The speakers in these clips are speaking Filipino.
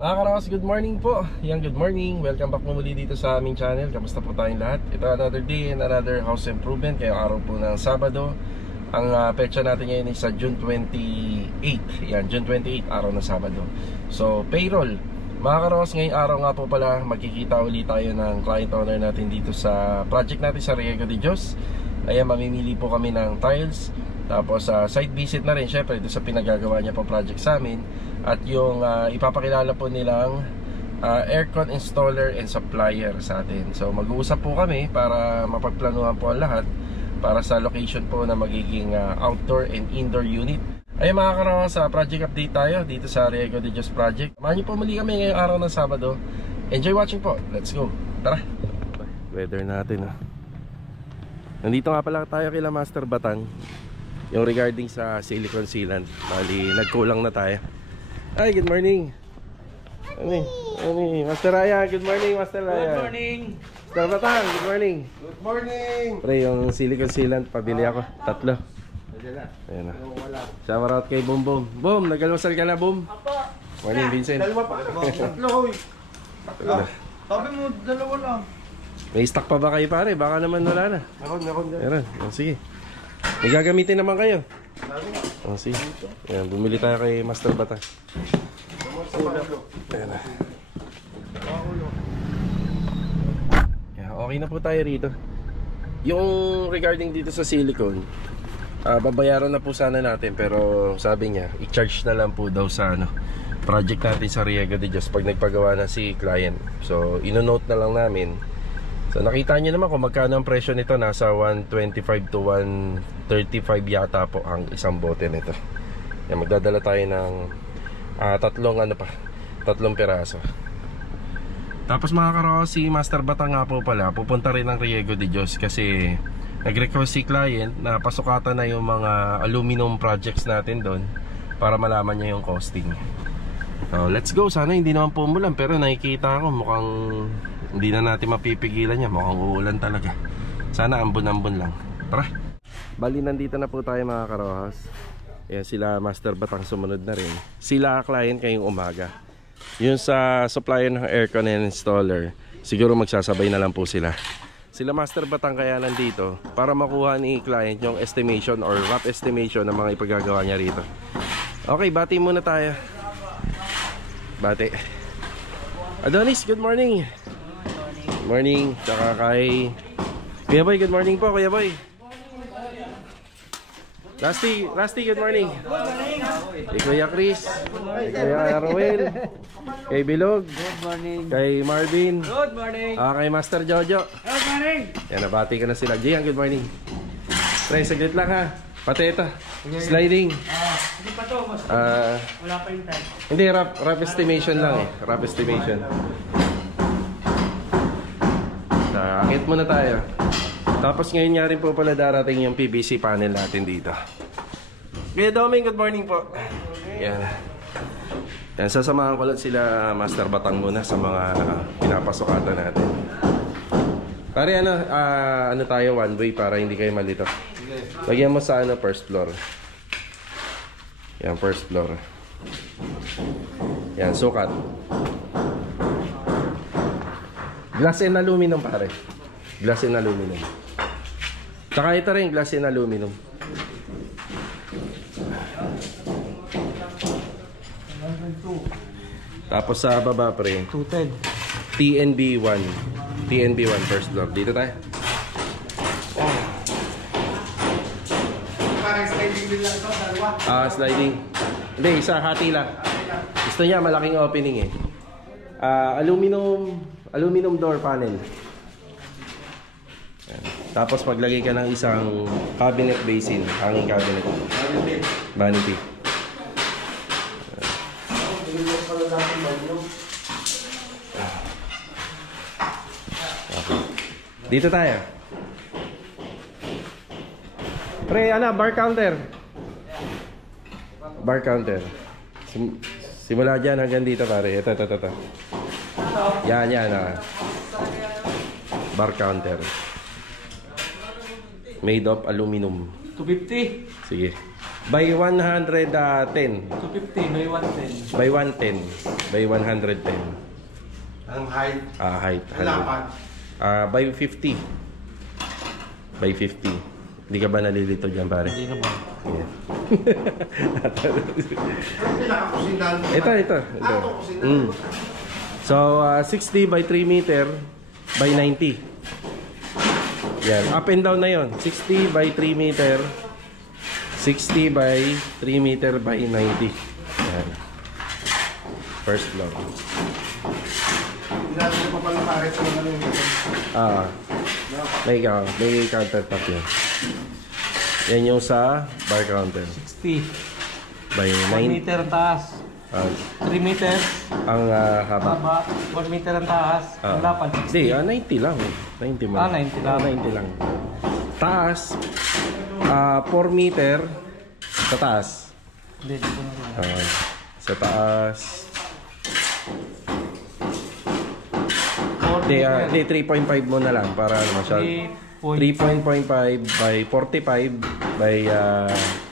Mga karawas, good morning po. Good morning. Welcome back po muli dito sa aming channel. Kamusta po tayong lahat? Ito another day and another house improvement. Kaya araw po ng Sabado. Ang petsa natin ngayon is sa June 28. June 28, araw ng Sabado. So, payroll. Mga karawas, ngayong araw nga po pala magkikita ulit tayo ng client owner natin dito sa project natin sa Riego de Dios. Ayan, mamimili po kami ng tiles. Tapos site visit na rin syempre ito sa pinagagawa niya po project sa amin. At yung ipapakilala po nilang aircon installer and supplier sa atin. So mag-uusap po kami para mapagplanuhan po ang lahat para sa location po na magiging outdoor and indoor unit. Ay mga karawa, sa project update tayo dito sa Riego de Dios project. Samahan niyo po muli kami ngayong araw ng Sabado. Enjoy watching po. Let's go. Tara. Weather natin Nandito nga pala tayo kila Master Batang. Yung regarding sa silicone sealant. Bali, nagkulang na tayo. Ay, good morning. Master Raya, good morning, Master Raya. Good morning. Master Batang, good morning. Good morning. Pre, yung silicone sealant, pabili ako. 3. Ayan na. Shout out kay Boom Boom. Boom, nag-almusal ka na, Boom? Apa. Morning, Vincent. Dalawa pa. Tatlo, hoy. Tatlo. Sabi mo, dalawa lang. May stock pa ba kayo, pare? Baka naman wala na. Meron. Meron. Sige. May gagamitin naman kayo. Sige. Ayan, bumili tayo kay Master Batang. Ayan na. Okay na po tayo rito. Yung regarding dito sa silicone, babayaran na po sana natin, pero sabi niya i-charge na lang po daw sa project natin sa Riego de Dios pag nagpagawa na si client. So ino-note na lang namin. So nakita niyo naman kung magkano ang presyo nito. Nasa 125 to 135 yata po ang isang bote nito. Yan, magdadala tayo ng tatlong piraso. Tapos mga karawa, si Master Batang nga po pala pupunta rin ng Riego de Dios kasi nag-request si client na pasukatan na yung mga aluminum projects natin doon para malaman niya yung costing. So let's go. Sana hindi naman po umulan, pero nakikita ko mukhang hindi na natin mapipigilan niya. Mukhang uulan talaga. Sana ambon-ambon lang. Tara. Bali, nandito na po tayo mga karohas. Ayan, sila Master Batang sumunod na rin. Sila client ngayong umaga. Yung sa supplier ng aircon and installer, siguro magsasabay na lang po sila. Sila Master Batang kaya nandito para makuha ni client yung estimation or rough estimation ng mga ipagagawa niya rito. Okay, bati muna tayo. Bati. Adonis, good morning. Good morning. Tsaka kay Kuya Boy, good morning po, Kuya Boy. Rusty, good morning. Kay Kuya Chris, kay Kuya Arwel, kay Bilog, Good morning. kay Marvin, Good morning. kay Master Jojo. Good morning. Yan, nabati ka na sila. Gian, good morning. Pre, saglit lang ha. Pati ito, sliding. Hindi pa to, mas wala pa yung time. Hindi, rough estimation lang rough estimation. Akit muna tayo. Tapos ngayon nga rin po pala darating yung PVC panel natin dito. Kuya Doming, good morning po. Yan. Yan, sasamahan ko lang sila Master Batang muna sa mga pinapasukatan natin. Pare, ano tayo, one way para hindi kayo malito. Lagyan mo sa first floor. Yan, first floor. Yan, sukat. Glass and aluminum, pare. Glass and aluminum. Tsaka ito rin, glass and aluminum. Tapos sa baba, pre, 210. TNB1. TNB1 first floor. Dito tayo. Parang sliding din lang ito, dalawa. Sliding. Hindi, isa, hati lang. Gusto niya malaking opening aluminum door panel. Yan. Tapos paglagay ka ng isang cabinet basin, hanging cabinet. Vanity. Okay. Dito tayo. Pre, bar counter. Bar counter. Simula dyan hanggang dito, pare. Ito. Yan. Bar counter. Made of aluminum. 250. Sige. By 110. 250 by 110. By 110. By 110. Anong height? Height. 100. Lapan. By 50. By 50. Hindi ka ba nalilito dyan, pare? Hindi naman. Yeah. Anong pinakakusinan? Ito. Ito kusinan. So, 60 by 3 meter by 90. Yan. Up and down na yon. 60 by 3 meter. 60 by 3 meter by 90. Yan. First floor. Hindi natin pa pala kahit sa mga May countertop yan. Yan yung sa bar counter. 60. By 1 9. meter ang taas. 3 meters. Ang haba. Baba. 1 meter ang taas. Ang lapad. Hindi, 90 lang. 90 man. 90 lang. 90 lang. Taas, 4 meter sa taas. Hindi, dito na rin. Sa taas. Hindi, 3.5 mo na lang para ano masyado. 3.5 by 45 by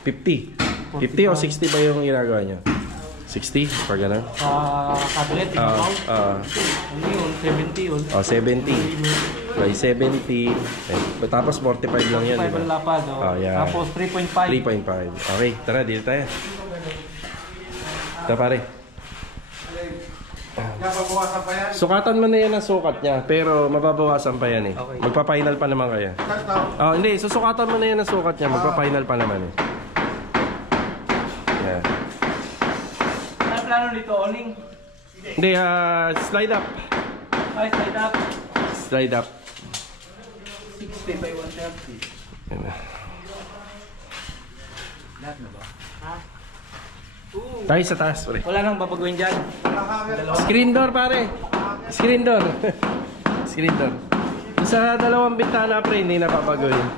50. 50 o 60 ba yung ginagawa nyo? 60? Pag gano'n? Cabinet, ibabaw. Ano yun? 70 yun. 70 by 70. Tapos 45 lang yan. 45 ang lapad. Yeah. Tapos 3.5. 3.5. Okay, tara, dito tayo. Ito pare. Nababawasan pa yan. Sukatan mo na yan ang sukat niya, pero mababawasan pa yan eh. Okay. Magpa-final pa naman kaya. Hindi, susukatan mo na yan ang sukat niya, magpa-final pa naman eh. Yeah. Ano plano dito, Oning? Hindi, slide up. Ay, slide up. Slide up. 60 by 130. Yan na. Lahat na ba? Ha? Tayo sa taas, pare. Wala nang babaguhin dyan. Screen door, pare. Screen door. Screen door. Sa dalawang bintana, pre, hindi na babaguhin.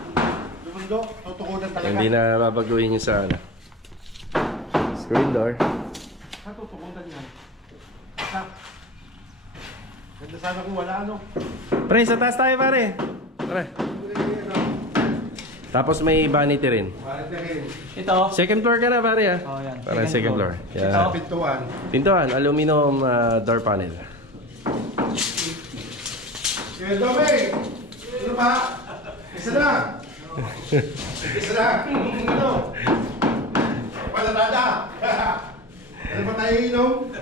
Lumundok, tutukunan talaga. Hindi na babaguhin yung sa ano. Screen door. Tutukunan yan. Ganda sana kung wala, ano? Pre, sa taas tayo, pare. Tara. Tapos may vanity rin. Ito. Second floor ka na, pare, ha? Oh, yan. Para second floor. Ito, Yeah. pintuan. Pintuan, aluminum door panel. Sige, Doming! Ano ba? Isa na! Isa na! Ano? Palatada! Ano ba tayo inom?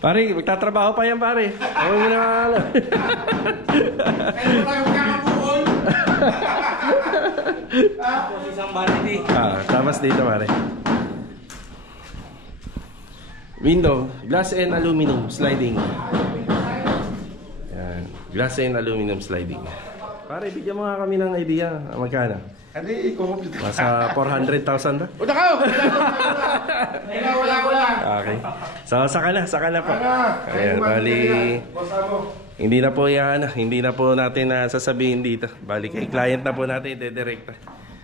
Pare, magtatrabaho pa yan, pare. Huwag mo na ano. Ano ba tayo magkakapuon? Tapos isang vanity. Tapos dito, pare. Window, glass and aluminum sliding. Yan. Glass and aluminum sliding. Pare, bigyan mo nga kami ng idea. Magkano? Ano i-complete? Nasa 400,000 ba? Una ka! Wala! Okay. So, saka na po. Ayan, bali, Bosa mo. hindi na po yan, hindi na po natin sasabihin dito. Bali, kay client na po natin, ide-direct.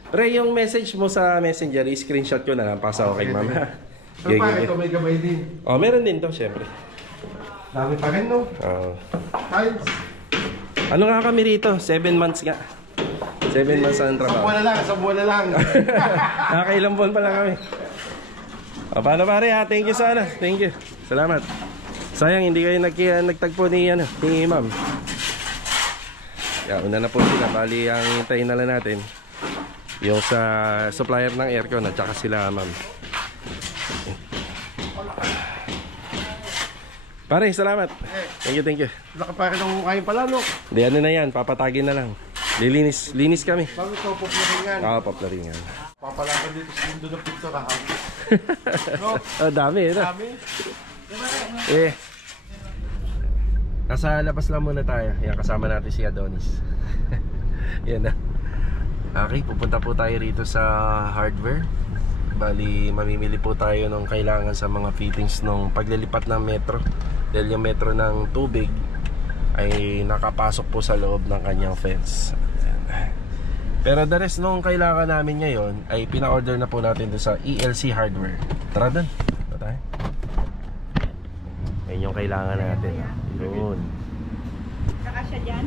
Pre, yung message mo sa messenger, i-screenshot ko na lang, pasa ko kay mama. Pero bakit ito may gabay din? Oh, meron din to, syempre. Dami pa rin, no? Times. Ano nga kami rito? 7 months nga. 7 months ang trabaho. Sa buwan na lang. Nakakailang buwan pa lang kami. O, paano pare ha? Thank you sana. Thank you. Salamat. Sayang hindi kayo nagtagpo ni ma'am. Kaya una na po sila. Bali ang hintayin na lang natin yung sa supplier ng aircon at saka sila ma'am. Pare, salamat. Thank you. Nakapare ng kain pala, no? Hindi, ano na yan, papatagin na lang. Linis kami. Bago ito, popularingan. Paplaringan. Papalakan dito sa mundo ng picturahan. No? Dami, Dami. Nasa labas lang muna tayo. Yan, kasama natin si Adonis. Yan na. Okay, pupunta po tayo rito sa hardware. Bali, mamimili po tayo ng kailangan sa mga fittings ng paglilipat ng metro. Dahil yung metro ng tubig ay nakapasok po sa loob ng kanyang fence. Ayan. Pero the rest nung kailangan namin ngayon ay pina-order na po natin doon sa ELC Hardware. Tara doon. Ito tayo. Ayan yung kailangan natin. Yun. Saka siya dyan?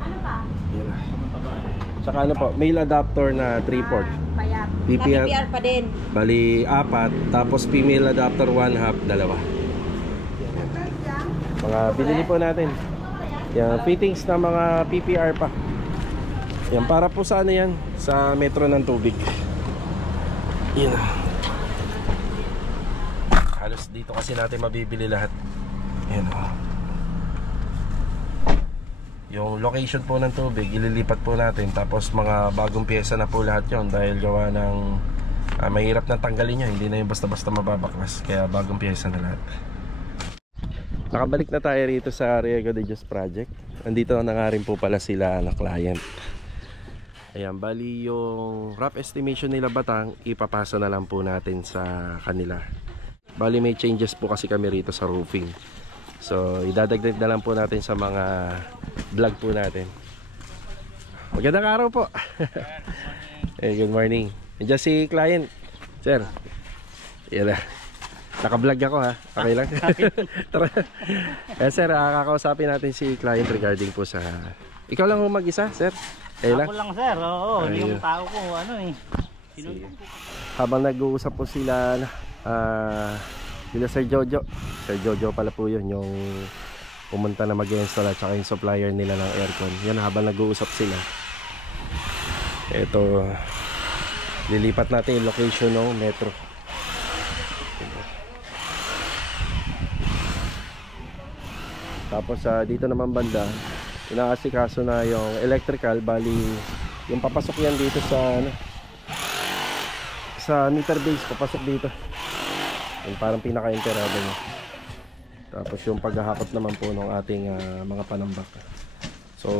Ano pa? Yun. Tsaka ano po, male adapter na 3/4. Payat. PPR. PPR pa din. Bali, 4. Tapos female adapter 1/2, 2. Mga binili po natin. Yan, fittings na mga PPR pa. Yan, para po sa ano yan, sa metro ng tubig. Yan. Halos dito kasi natin mabibili lahat. Yan. Yung location po ng tubig, ililipat po natin. Tapos mga bagong pyesa na po lahat yon dahil gawa ng mahirap na tanggalin nyo. Hindi na yung basta-basta mababaklas. Kaya bagong pyesa na lahat. Nakabalik na tayo rito sa Riego de Dios project. Andito na nga rin po pala sila na client. Ayan, bali yung rough estimation nila Batang, ipapasa na lang po natin sa kanila. Bali may changes po kasi kami rito sa roofing. So idadagdag na lang po natin sa mga vlog po natin. Magandang araw po. Hey, good morning. Nandiyan si client. Sir. Yan na. Naka-vlog ako ha. Okay lang. Tara. Eh sir, kakausapin natin si client regarding po sa... Ikaw lang mo mag-isa, sir? Lang? Ako lang sir, oo. Yung tao ko, ano eh. Habang nag-uusap po sila, sila Sir Jojo. Sir Jojo pala po yun, yung pumunta na mag-install at saka yung supplier nila ng aircon. Yan, habang nag-uusap sila. Ito, lilipat natin yung location ng metro. Tapos dito naman banda, inaasikaso na yung electrical. Bali yung papasok yan dito sa ano, sa meter base, papasok dito yung parang pinaka-enterado niya. Tapos yung paghahakot naman po ng ating mga panambak. So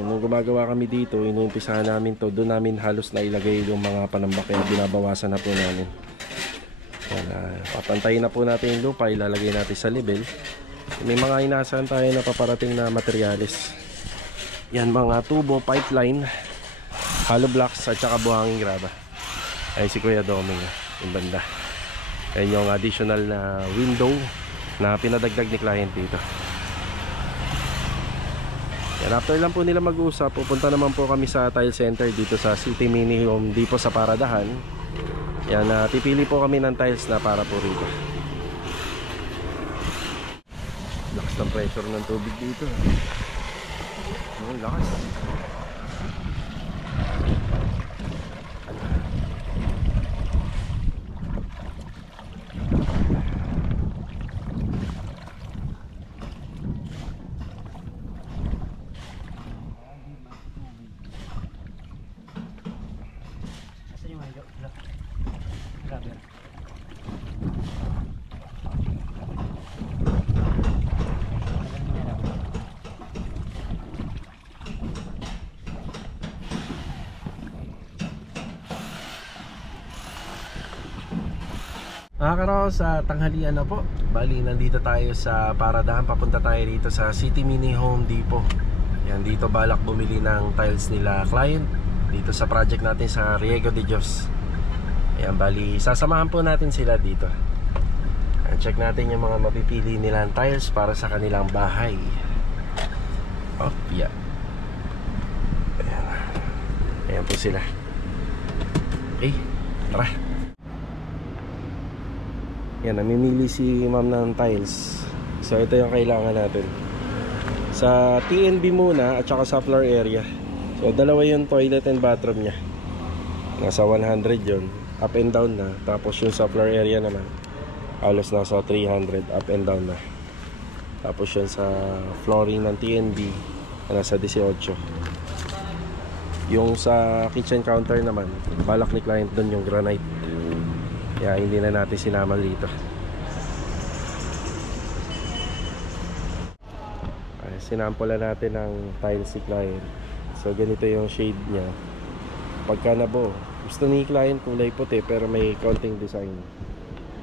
nung gumagawa kami dito, inuumpisahan namin to, doon namin halos na ilagay yung mga panambak, kaya binabawasan na po namin. Papantayin na po natin yung lupa, ilalagay natin sa level. May mga inaasahan tayo na paparating na materyales. Yan, mga tubo, pipeline, hollow blocks at saka buhanging graba. Ay si Kuya Doming yung banda. Yan yung additional na window na pinadagdag ni client dito. Yan, after lang po nila mag-usap, pupunta naman po kami sa tile center dito sa City Mini Home Depot sa Paradahan. Yan, pipili po kami ng tiles na para po rito. Lakas ng pressure ng tubig dito. Oh, lakas. Asan yung hilo? Grabe. Nakakaraw sa tanghalian na po. Bali, nandito tayo sa Paradahan. Papunta tayo dito sa City Mini Home Depot. Yan, dito balak bumili ng tiles nila client dito sa project natin sa Riego de Dios. Yan, bali, sasamahan po natin sila dito. Yan, check natin yung mga mapipili nilang tiles para sa kanilang bahay. Oh, yeah. Ayan. Ayan po sila. Okay, tara. Yan, namimili si ma'am ng tiles. So ito yung kailangan natin. Sa TNB muna at saka sa floor area. So dalawa yung toilet and bathroom nya. Nasa 100 yun, up and down na. Tapos yung sa floor area naman, halos nasa 300, up and down na. Tapos yun sa flooring ng TNB, nasa 18. Yung sa kitchen counter naman, balak ni client doon yung granite. Kaya hindi na natin sinama dito. Sinample natin ng tile si client. So ganito yung shade niya. Pagka nabuo, gusto ni client kulay puti pero may konting design.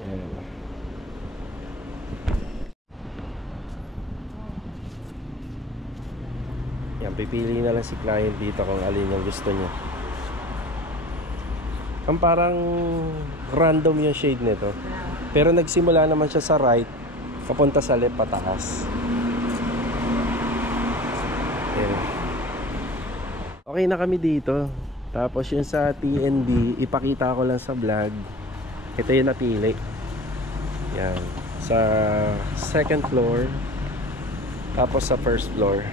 Ayan. Yan, pipili na lang si client dito kung alin yung gusto niya. Ang parang random yung shade nito. Pero nagsimula naman siya sa right, papunta sa left pataas. Okay na kami dito. Tapos yung sa TND, ipakita ko lang sa vlog. Ito yung napili. Yan. Sa second floor. Tapos sa first floor.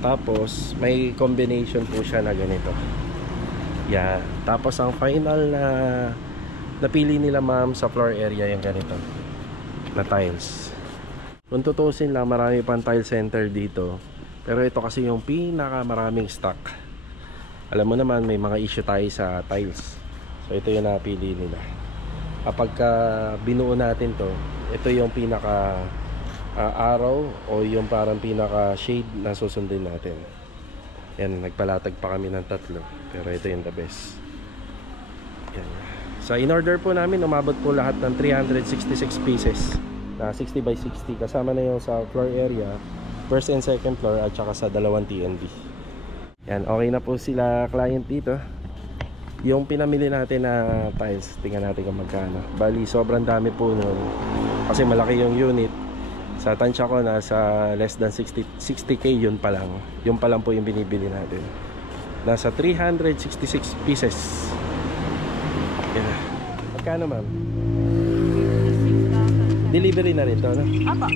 Tapos may combination po siya na ganito. Yan. Tapos ang final na napili nila ma'am sa floor area yung ganito. Na tiles. Kung tutusin lang, marami pang tile center dito. Pero ito kasi yung pinaka maraming stock. Alam mo naman may mga issue tayo sa tiles. So ito yung napili nila. Kapag binuo natin to, ito yung pinaka araw o yung parang pinaka shade na susundin natin. Yan, nagpalatag pa kami ng 3. Pero ito yung the best. Yan. Sa in-order po namin, umabot po lahat ng 366 pieces na 60 by 60. Kasama na yung sa floor area, first and second floor, at saka sa dalawang TND. Yan, okay na po sila client dito. Yung pinamili natin na tiles, tingnan natin kung magkano. Bali, sobrang dami po nun. Kasi malaki yung unit. Sa tansya ko, nasa less than 60k yun pa lang. Yun pa lang po yung binibili natin. Nasa 366 pieces. Yan. Magkano ma'am? 56,000. Delivery na rin to, no? Apa.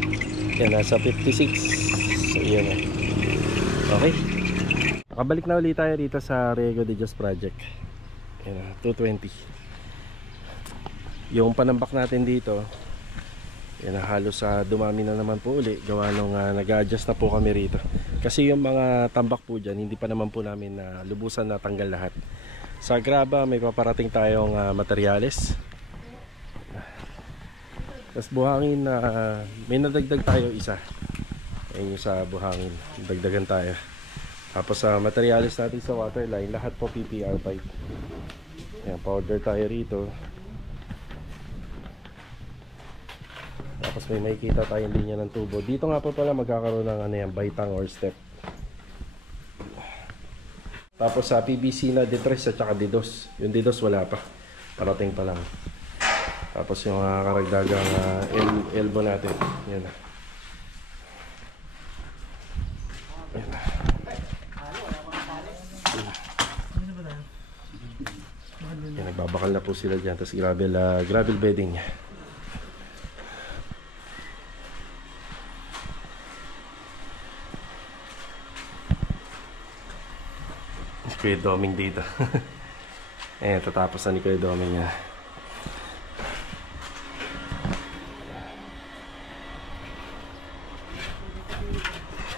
Yan, nasa 56. So, yun na. Okay. Nakabalik na ulit tayo dito sa Riego de Dios project. Yan, 220. Yung panambak natin dito, yan, halos dumami na naman po uli. Gawa nung nag-adjust na po kami rito. Kasi yung mga tambak po dyan, hindi pa naman po namin lubusan na tanggal lahat. Sa graba, may paparating tayong materyales. Tapos buhangin na may nadagdag tayo isa. Ayun yung sa buhangin, dagdagan tayo. Tapos sa materialis natin sa waterline, lahat po PPR pipe. Ayan, powder tayo rito. Tapos may makikita tayong linya ng tubo. Dito nga po pala magkakaroon ng baitang or step. Tapos sa PVC na D3 at saka D2. Yung D2 wala pa, parating pa lang. Tapos yung karagdagang elbow natin. Yan na. Yan na. Yan, nagbabakal na po sila dyan. Tapos gravel bedding. Si Kuya Doming dito. Ayan, tatapos na ni Kuya Doming niya.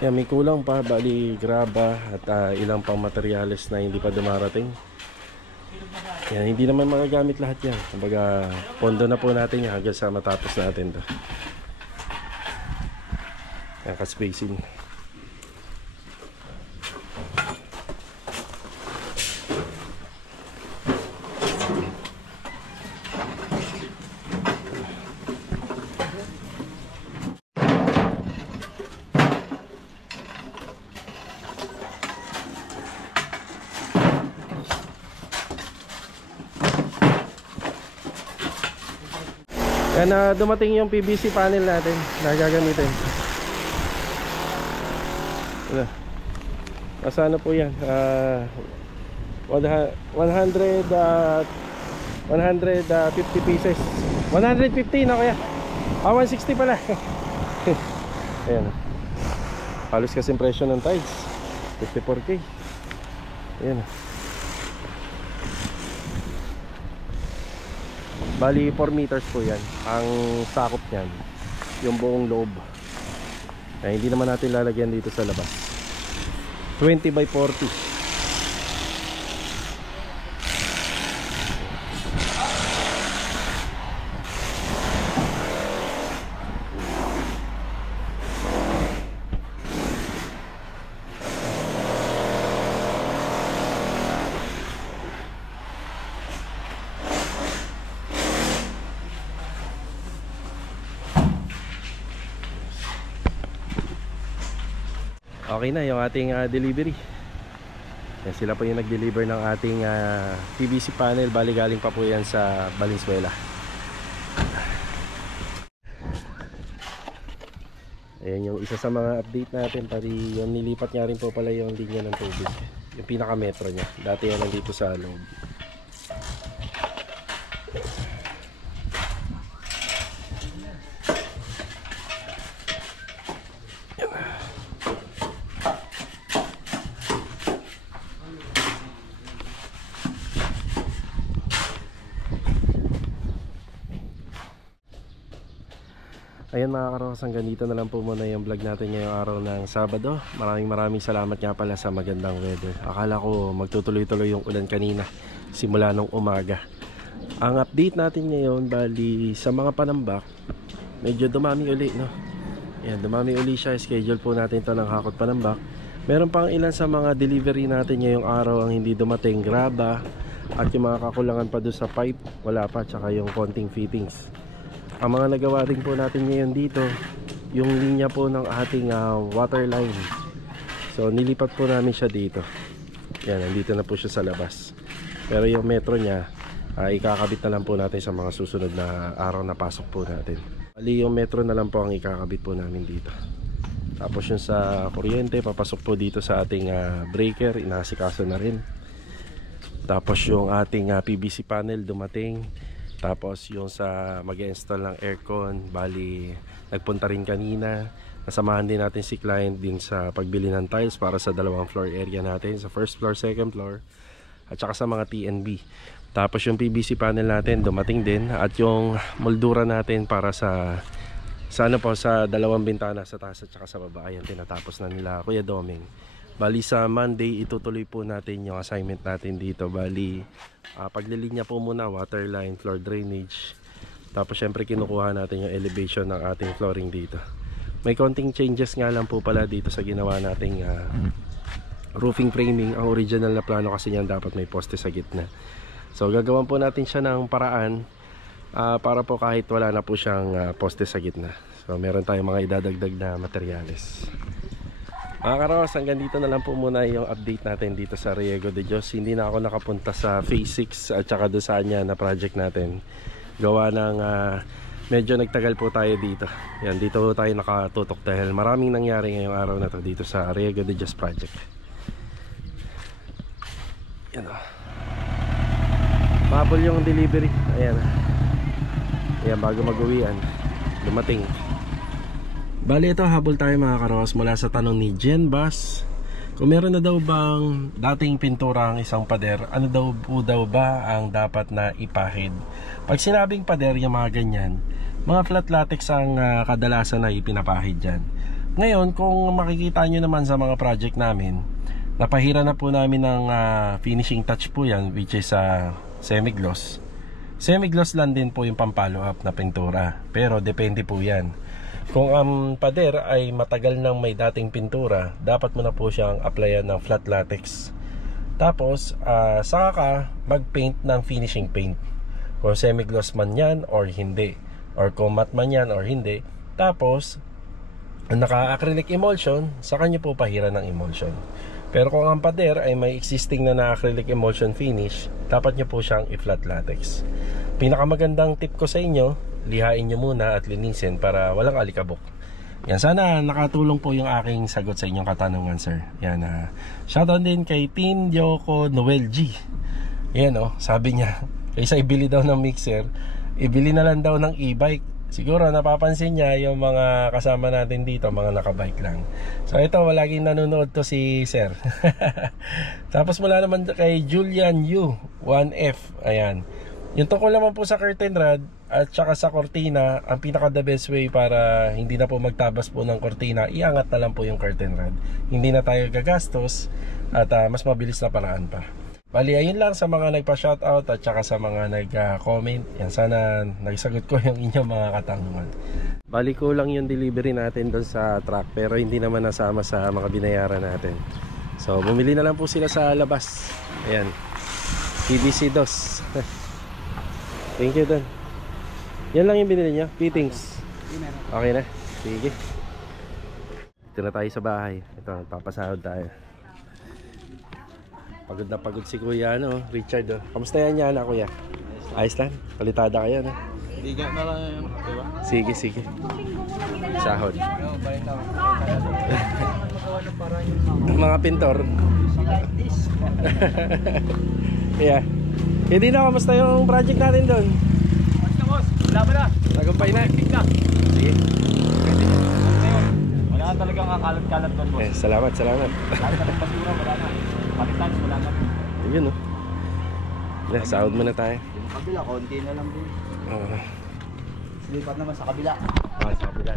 Yan, may kulang pa. Bali graba at ilang pang materyales na hindi pa dumarating. Yan, hindi naman magagamit lahat yan. Kumbaga, pondo na po natin yan hanggang sa matapos natin to. Yan, ka-spacing. Yan, dumating yung PVC panel natin na gagamitin. Asana po yan, 150 pieces. 150 na kaya? 160 pala. Ayan, halos kasing presyo ng tiles, 54k. Ayan. Bali 4 meters po yan ang sakop niyan, yung buong loob. Ay, hindi naman natin lalagyan dito sa labas. 20 by 40. Okay na yung ating delivery. Yan, sila po yung nag-deliver ng ating PVC panel. Bali galing pa po yan sa Valenzuela. Ayan yung isa sa mga update natin. Pati yung nilipat nga rin po pala yung linya ng tubig. Yung pinaka metro niya. Dati yan nandito sa loob. Ayan mga karos, hanggang dito na lang po muna yung vlog natin ngayong araw ng Sabado. Maraming salamat nga pala sa magandang weather. Akala ko magtutuloy-tuloy yung ulan kanina simula nung umaga. Ang update natin ngayon, bali sa mga panambak, medyo dumami uli, no? Ayan, dumami uli siya. Schedule po natin ito ng Hakot Panambak. Meron pang ilan sa mga delivery natin ngayong araw ang hindi dumating. Graba at yung mga kakulangan pa doon sa pipe, wala pa, tsaka yung konting fittings. Ang mga nagawa rin po natin ngayon dito, yung linya po ng ating water line. So nilipat po namin siya dito. Yan, nandito na po siya sa labas. Pero yung metro niya, ikakabit na lang po natin sa mga susunod na araw na pasok po natin. Bali yung metro na lang po ang ikakabit po namin dito. Tapos yung sa kuryente, papasok po dito sa ating breaker, inaasikaso na rin. Tapos yung ating PVC panel dumating. Tapos yung sa mag-install ng aircon, bali nagpunta rin kanina. Nasamahan din natin si client din sa pagbili ng tiles para sa dalawang floor area natin, sa first floor, second floor, at saka sa mga TNB. Tapos yung PVC panel natin dumating din, at yung moldura natin para sa dalawang bintana sa taas at saka sa baba, ayan, tinatapos na nila Kuya Doming. Bali sa Monday itutuloy po natin yung assignment natin dito. Bali paglilinya po muna, water line, floor drainage. Tapos syempre kinukuha natin yung elevation ng ating flooring dito. May konting changes nga lang po pala dito sa ginawa nating roofing framing. Ang original na plano kasi niyan dapat may poste sa gitna. So gagawin po natin siya ng paraan para po kahit wala na po siyang poste sa gitna. So meron tayong mga idadagdag na materyales. Mga karos, hanggang dito na lang po muna yung update natin dito sa Riego de Dios. Hindi na ako nakapunta sa phase 6 at saka doon sa na project natin. Gawa ng medyo nagtagal po tayo dito. Yan, dito tayo nakatutok dahil maraming nangyari ngayong araw na to dito sa Riego de Dios project. Yan o. Mabol yung delivery. Ayan. Ayan, bago mag-uwian, dumating. Bali ito, habol tayo mga karos mula sa tanong ni Jen Bass. Kung meron na daw bang dating pintura ang isang pader, ano daw ba ang dapat na ipahid? Pag sinabing pader, yung mga ganyan, mga flat latex ang kadalasan na ipinapahid dyan. Ngayon, kung makikita nyo naman sa mga project namin, napahira na po namin ng finishing touch po yan, which is semi-gloss. Semi-gloss lang din po yung pampalo up na pintura, pero depende po yan. Kung ang pader ay matagal nang may dating pintura, dapat mo na po siyang applyan ng flat latex. Tapos, saka ka mag-paint ng finishing paint. Kung semi-gloss man yan or hindi. Or kung matte man yan or hindi. Tapos, naka-acrylic emulsion, saka nyo po pahira ng emulsion. Pero kung ang pader ay may existing na acrylic emulsion finish, dapat nyo po siyang i-flat latex. Pinakamagandang tip ko sa inyo, lihain nyo muna at linisin para walang alikabok. Yan, sana nakatulong po yung aking sagot sa inyong katanungan, sir. Yan, shoutout din kay Tin Yoko Noel G. Yan sabi niya, kaysa ibili daw ng mixer, ibili na lang daw ng e-bike. Siguro napapansin niya yung mga kasama natin dito, mga nakabike lang. So ito, laging nanonood to si sir. Tapos mula naman kay Julian Yu 1F. Ayan, yung tungkol naman po sa curtain rod at saka sa kortina, ang pinaka the best way para hindi na po magtabas po ng kortina, iangat na lang po yung curtain rod. Hindi na tayo gagastos at mas mabilis na paraan pa. Bali, ayun lang sa mga nagpa-shoutout at saka sa mga nag-comment. Yan, sana nagsagot ko yung inyong mga katanungan. Bali, kulang yung delivery natin doon sa truck, pero hindi naman nasama sa mga binayaran natin. So, bumili na lang po sila sa labas. Ayan, PVC dos. Thank you, Don. Yan lang yung binili niya, fittings. Okay na, sige. Ito na tayo sa bahay. Ito, papasahod tayo. Pagod na pagod si Kuya, Richard. Kamusta yan niya, Kuya? Ayos lang, palitada kayo, no? Biga na lang yun, di ba? Sige, sige. Sahod. Mga pintor. Yeah. Hindi na, kamusta yung project natin doon? Basta boss, wala ba na? Tagumpay na. Sige. Wala na talagang kakalat-kalat doon boss. Salamat, salamat. Lahat na basura, wala na. Palitan, wala na. Yun, no? Yeah, sahod muna tayo. Yung kabila, konti na lang din. Oo. Silipat naman sa kabila. Sa kabila.